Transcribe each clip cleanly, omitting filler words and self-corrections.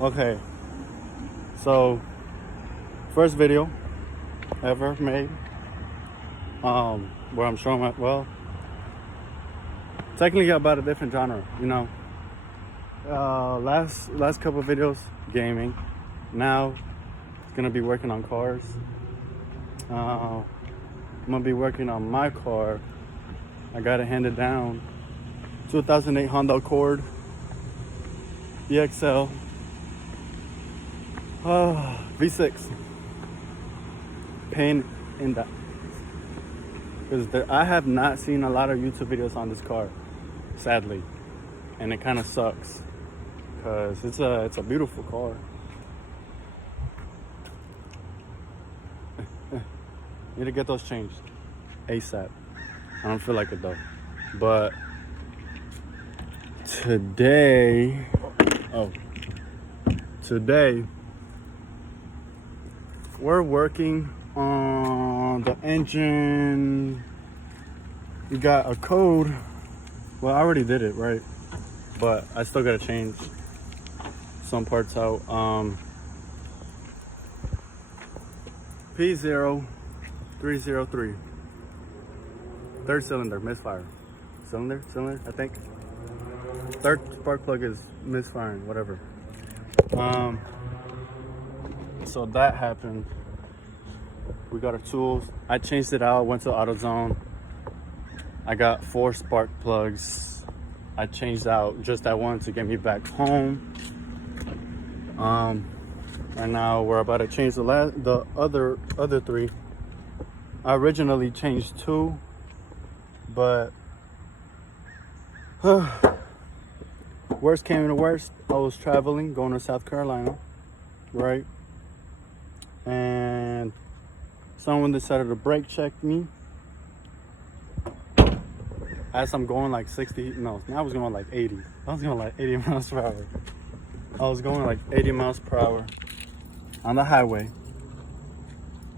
Okay, so first video ever made, where I'm showing my, well, technically about a different genre, you know. Last couple of videos, gaming. Now, gonna be working on cars. I'm gonna be working on my car. I got it handed down. 2008 Honda Accord EXL V6. Pain in that, because I have not seen a lot of YouTube videos on this car, sadly, and it kind of sucks because it's a beautiful car. Need to get those changed ASAP. I don't feel like it though, but today we're working on the engine. We got a code. Well, I already did it, right? But I still gotta change some parts out. P0300-p0306. Third cylinder, misfire. Cylinder, I think. Third spark plug is misfiring, whatever. So that happened. We got our tools. I changed it out, went to AutoZone. I got 4 spark plugs. I changed out just that one to get me back home. And now we're about to change the other 3. I originally changed 2, but worst came to worst. I was traveling, going to South Carolina, right? And someone decided to brake check me as I'm going like 60. No, I was going like 80. I was going like 80 miles per hour. I was going like 80 miles per hour on the highway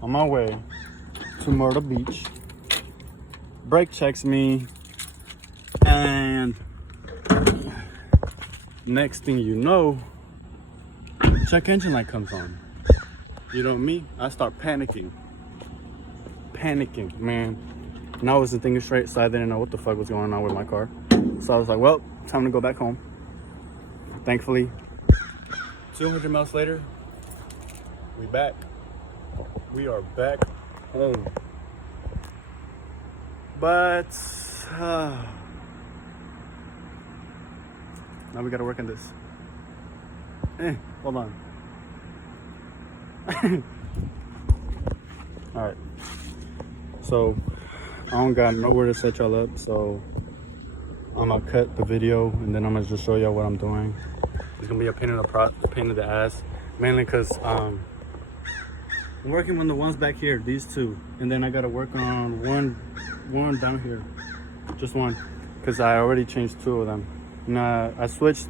on my way to Myrtle Beach. Brake checks me, and next thing you know, check engine light comes on. You know me, I start panicking, man. And I wasn't thinking straight, so I didn't know what the fuck was going on with my car. So I was like, well, time to go back home. Thankfully, 200 miles later, we are back home. But now we gotta work on this. Hold on. All right, so I don't got nowhere to set y'all up, so I'm gonna cut the video and then I'm gonna just show y'all what I'm doing. It's gonna be a pain in the ass, mainly because I'm working on the ones back here, these 2, and then I gotta work on one down here, just one, because I already changed 2 of them. And I switched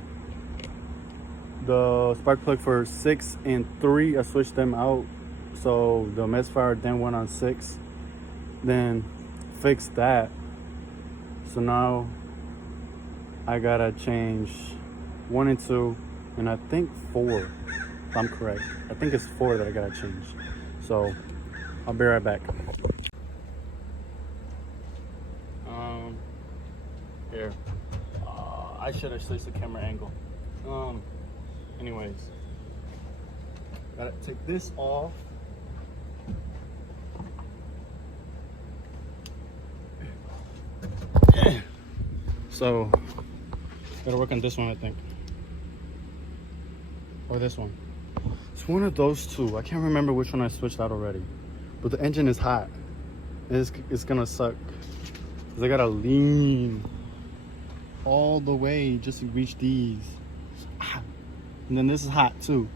the spark plug for 6 and 3. I switched them out, so the misfire then went on 6, then fixed that. So now I gotta change 1 and 2, and I think 4, if I'm correct. I think it's 4 that I gotta change. So I'll be right back. Here. I should have switched the camera angle. Anyways, gotta take this off. So gotta work on this one, I think, or this one. It's one of those 2. I can't remember which one I switched out already, but the engine is hot. It's gonna suck because I gotta lean all the way just to reach these. And then this is hot too,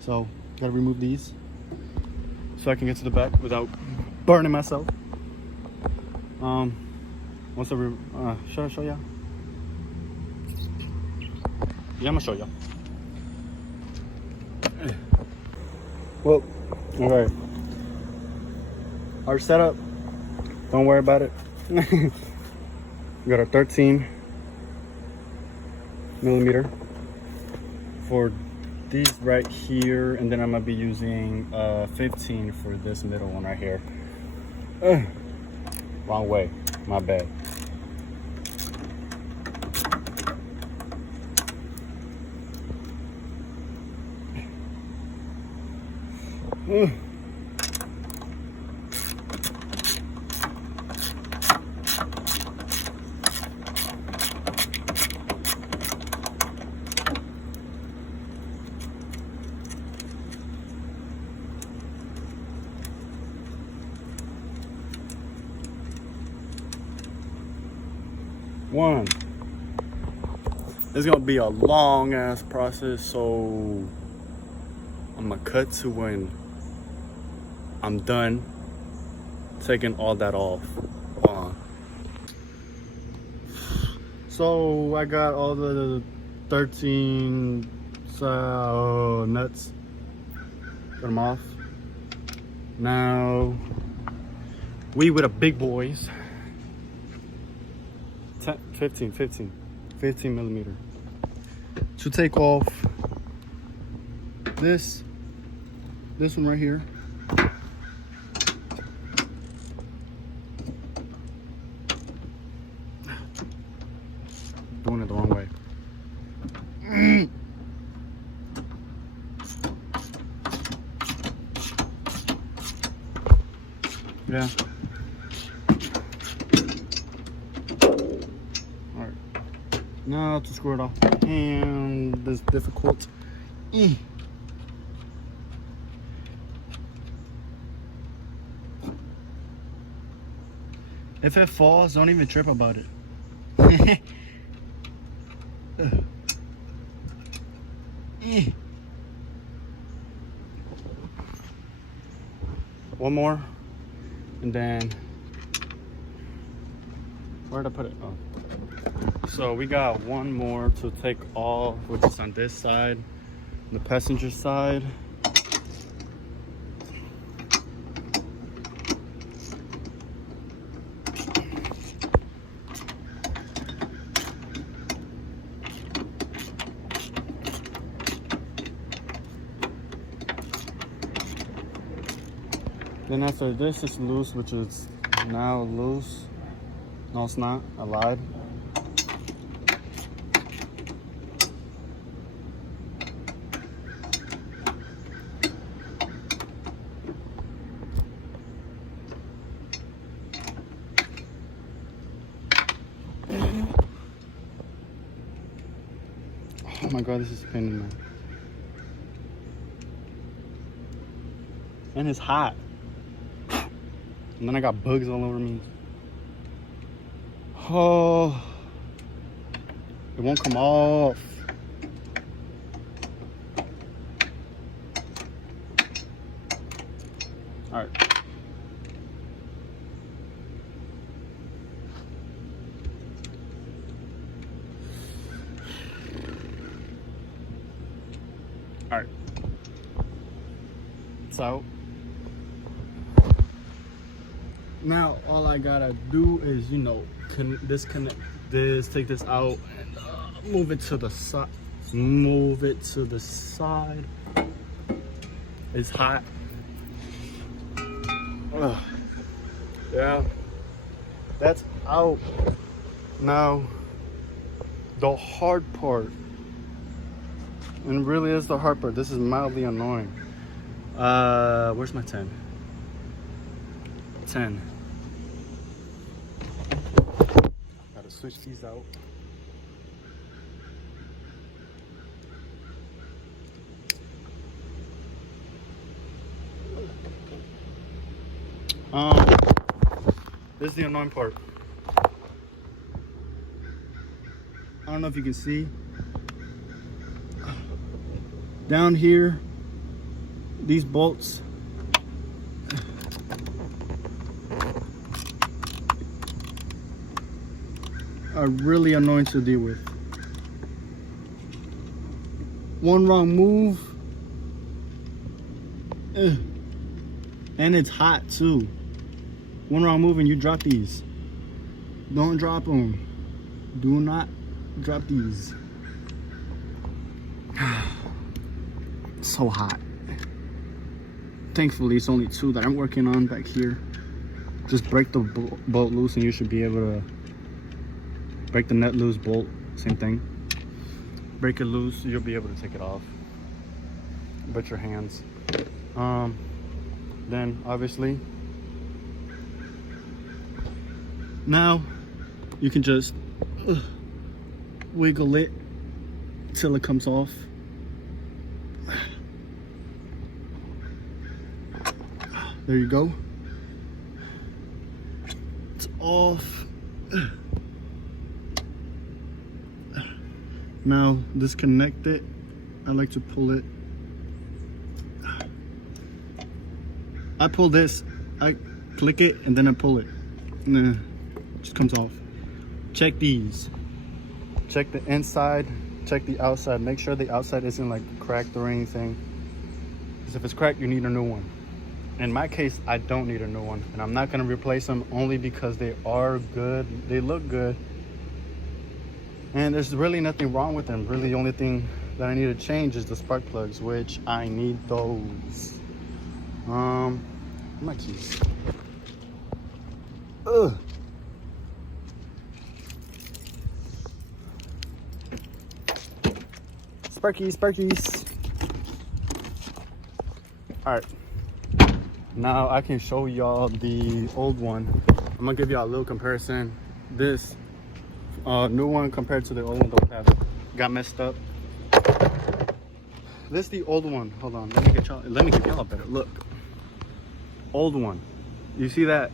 so gotta remove these so I can get to the back without burning myself. Once I should I show ya? Yeah, I'm gonna show ya. Well, all right. Our setup, don't worry about it. We got our 13 millimeter for these right here, and then I'm gonna be using 15 for this middle one right here. Wrong way, my bad. One. It's gonna be a long ass process, so I'm gonna cut to when I'm done taking all that off. So I got all the 13 nuts. Cut them off. Now we with the big boys. 15 millimeter to take off this one right here. Doing it the wrong way. Yeah. Now to screw it off, and this difficult. If it falls, don't even trip about it. One more, and then where'd I put it? Oh. So we got one more to take off, which is on this side, the passenger side. Then after this is loose, which is now loose. No, it's not. I lied. Oh my god, this is spinning now. And it's hot. And then I got bugs all over me. Oh, it won't come off. All right. All right. It's out. Now all I gotta do is, you know, disconnect this, take this out, and move it to the side. Move it to the side. It's hot. Yeah, that's out. Now the hard part, and really is the hard part. This is mildly annoying. Where's my 10? 10. Gotta switch these out. This is the annoying part. I don't know if you can see. Down here, these bolts are really annoying to deal with. One wrong move, and it's hot too. One wrong move and you drop these. Don't drop them. Do not drop these. so hot. Thankfully, it's only 2 that I'm working on back here. Just break the bolt loose and you should be able to break the nut loose, bolt, same thing. Break it loose, you'll be able to take it off. But your hands. Then obviously, now you can just wiggle it till it comes off. There you go. It's off. Now disconnect it. I like to pull it. I pull this, I click it, and then I pull it. And it just comes off. Check these. Check the inside, check the outside. Make sure the outside isn't like cracked or anything. Because if it's cracked, you need a new one. In my case, I don't need a new one. And I'm not gonna replace them only because they are good. They look good. And there's really nothing wrong with them. Really, the only thing that I need to change is the spark plugs, which I need those. My keys. Ugh. Sparkies. All right. Now I can show y'all the old one. I'm gonna give y'all a little comparison. This new one compared to the old one that got messed up. This is the old one. Hold on, let me give y'all a better look. Old one. You see that?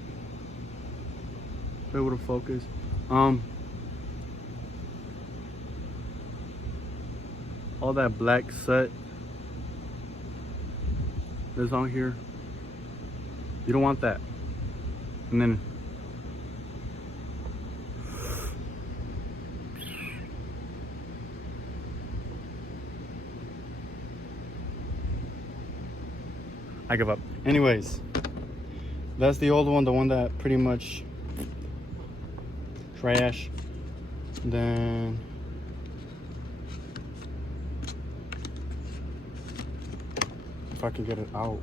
Be able to focus. All that black soot that's on here. You don't want that. And then I give up. Anyways, that's the old one, the one that pretty much trash. Then if I can get it out.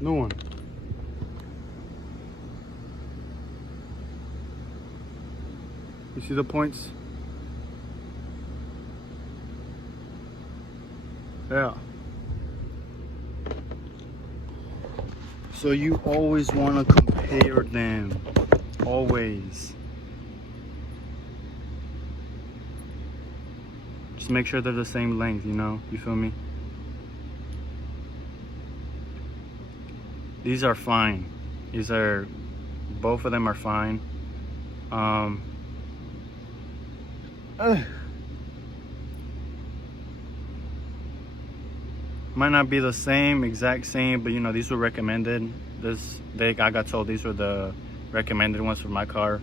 New one. You see the points? Yeah. So you always want to compare them. Always. Just make sure they're the same length, you know? You feel me? These are fine. Both of them are fine. Might not be the exact same, but you know, these were recommended. I got told these were the recommended ones for my car.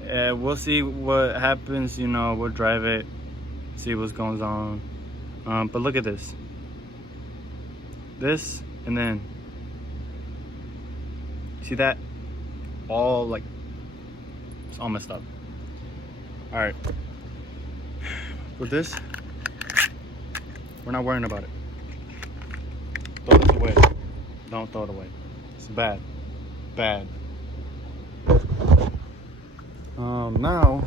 We'll see what happens, you know, we'll drive it, see what's going on. But look at this. This, and then, see that? All like, it's all messed up. All right. With this, we're not worrying about it. Throw this away. Don't throw it away. It's bad. Bad. Now,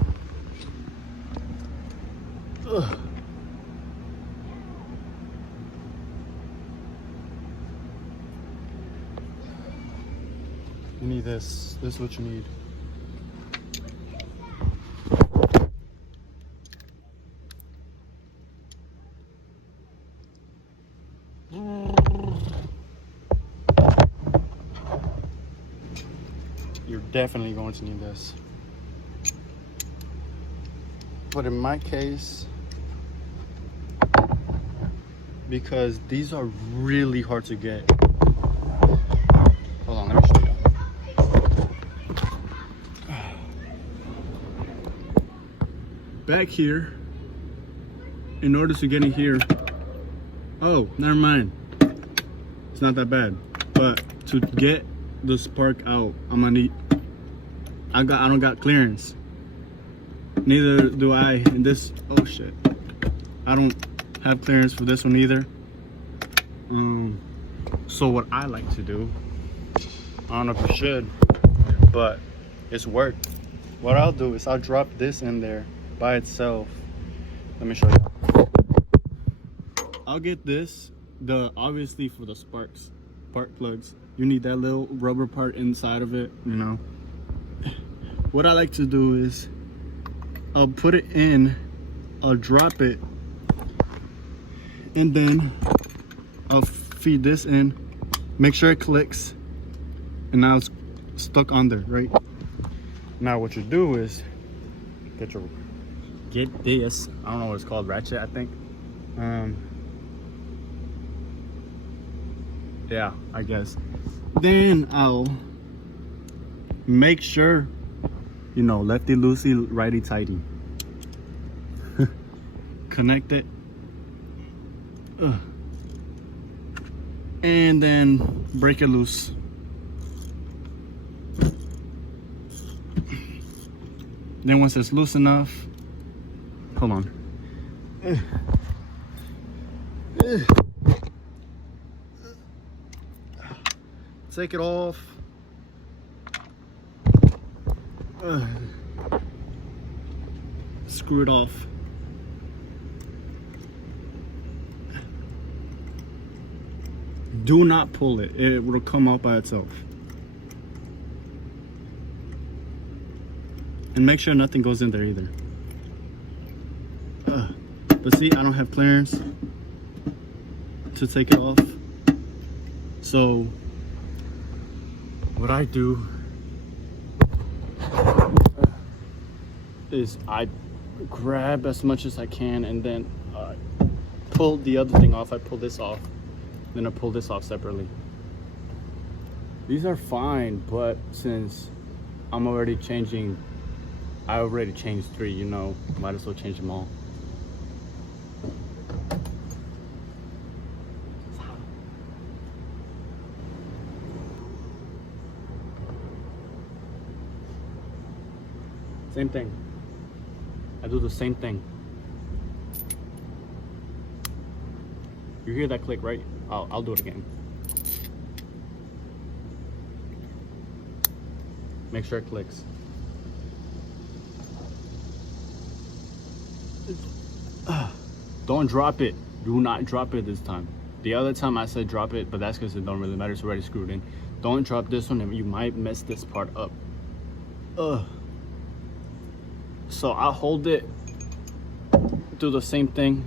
you need this. This is what you need. You're definitely going to need this. But in my case, because these are really hard to get. Hold on, let me show you. Back here, in order to get in here, oh, never mind. It's not that bad. But to get the spark out, I'm gonna need, I don't got clearance. Neither do I in this. Oh shit, I don't have clearance for this one either. So what I like to do, I don't know if you should, but it's worked. What I'll do is I'll drop this in there by itself. Let me show you. I'll get this, obviously for the spark plugs, you need that little rubber part inside of it, you know. What I like to do is I'll put it in, I'll drop it, and then I'll feed this in, make sure it clicks, and now it's stuck on there, right? Now what you do is get this, I don't know what it's called, ratchet, I think. Yeah, I guess. Then I'll make sure, you know, lefty loosey, righty tighty. Connect it. And then break it loose. Then once it's loose enough, hold on. Take it off. Screw it off. Do not pull it. It will come out by itself. And make sure nothing goes in there either. But see, I don't have clearance to take it off. So what I do is I grab as much as I can and then pull the other thing off. I pull this off, then I pull this off separately. These are fine, but since I'm already changing, I already changed 3, you know, might as well change them all. Same thing. I do the same thing. You hear that click, right? I'll do it again. Make sure it clicks. Don't drop it. Do not drop it this time. The other time I said drop it, but that's because it don't really matter. It's already screwed in. Don't drop this one, and you might mess this part up. So I'll hold it, do the same thing,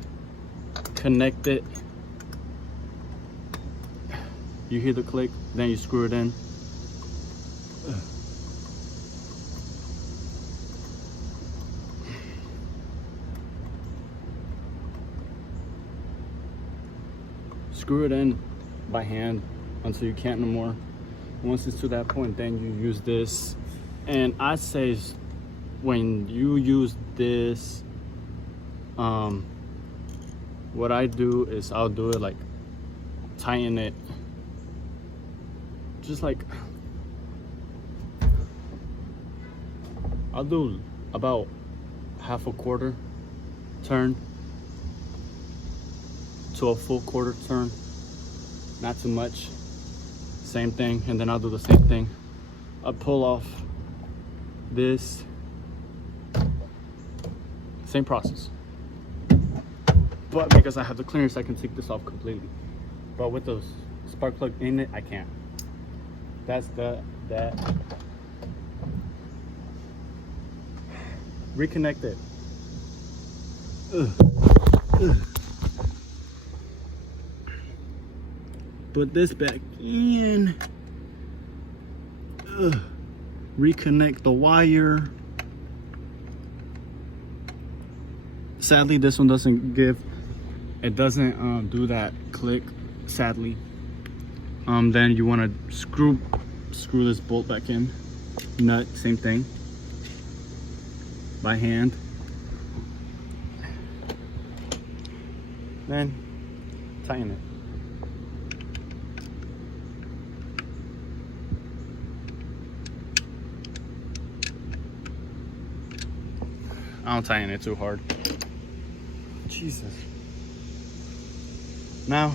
connect it. You hear the click, then you screw it in. Screw it in by hand until you can't no more. Once it's to that point, then you use this. And I say when you use this, what I do is I'll do it like tighten it, just like I'll do about half a quarter turn to a full quarter turn, not too much. Same thing, and then I'll do the same thing. I'll pull off this, same process, but because I have the clearance I can take this off completely, but with the spark plug in it I can't. That's that. Reconnect it. Put this back in. Reconnect the wire. Sadly, this one doesn't do that click, sadly. Then you want to screw this bolt back in. Nut, same thing, by hand. Then tighten it. I don't tighten it too hard. Jesus. Now,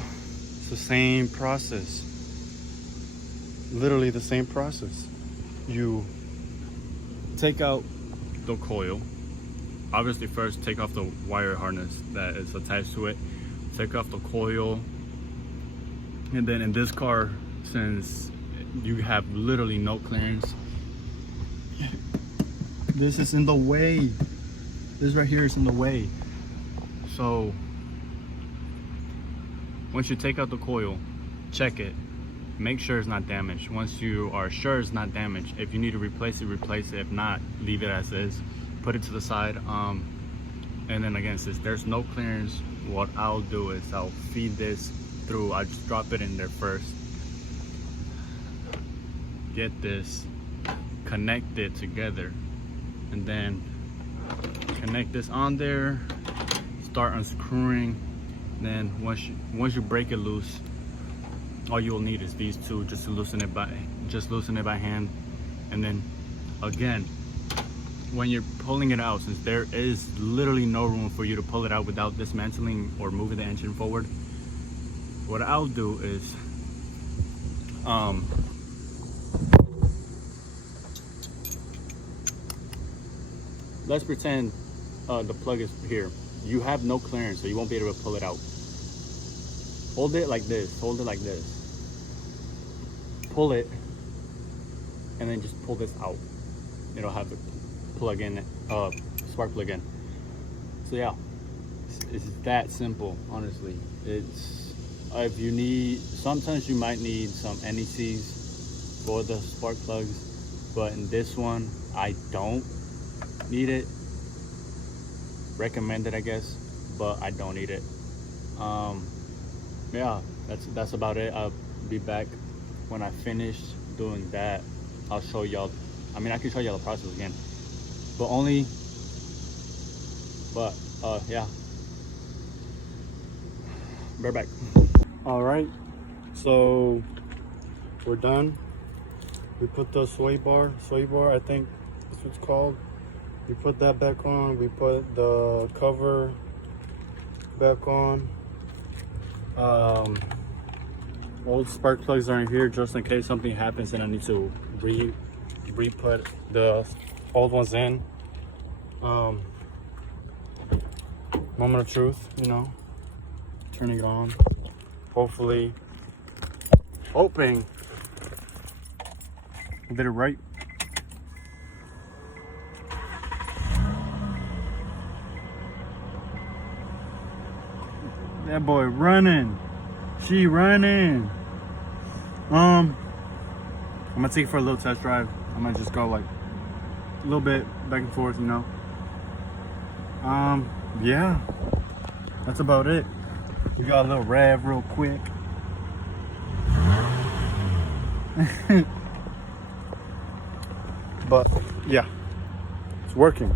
it's the same process. Literally the same process. You take out the coil. Obviously, first take off the wire harness that is attached to it. Take off the coil. And then in this car, since you have literally no clearance, this is in the way. This right here is in the way. So once you take out the coil, check it, make sure it's not damaged. Once you are sure it's not damaged, if you need to replace it, replace it. If not, leave it as is, put it to the side. And then again, since there's no clearance, what I'll do is I'll feed this through. I just drop it in there first, get this, connect it together, and then connect this on there, start unscrewing. Then once you break it loose, all you'll need is these two just to loosen it by hand. And then again, when you're pulling it out, since there is literally no room for you to pull it out without dismantling or moving the engine forward, what I'll do is let's pretend the plug is here. You have no clearance, so you won't be able to pull it out. Hold it like this, hold it like this, pull it, and then just pull this out. It'll have the plug in, spark plug in. So yeah, it's that simple, honestly. It's if you need, sometimes you might need some NECs for the spark plugs, but in this one I don't need it. Recommended, I guess, but I don't need it. Yeah, that's about it. I'll be back when I finish doing that. I'll show y'all. I mean, I can show y'all the process again, but yeah, we're back. All right, so we're done. We put the sway bar, I think that's what it's called. We put that back on. We put the cover back on. Old spark plugs are in here just in case something happens and I need to re-put the old ones in. Moment of truth, you know, turning it on. Hoping I did it right. That boy running. She running. I'm gonna take it for a little test drive. I'm gonna just go like a little bit back and forth, you know. Yeah, that's about it. We got a little rev real quick. But yeah, it's working.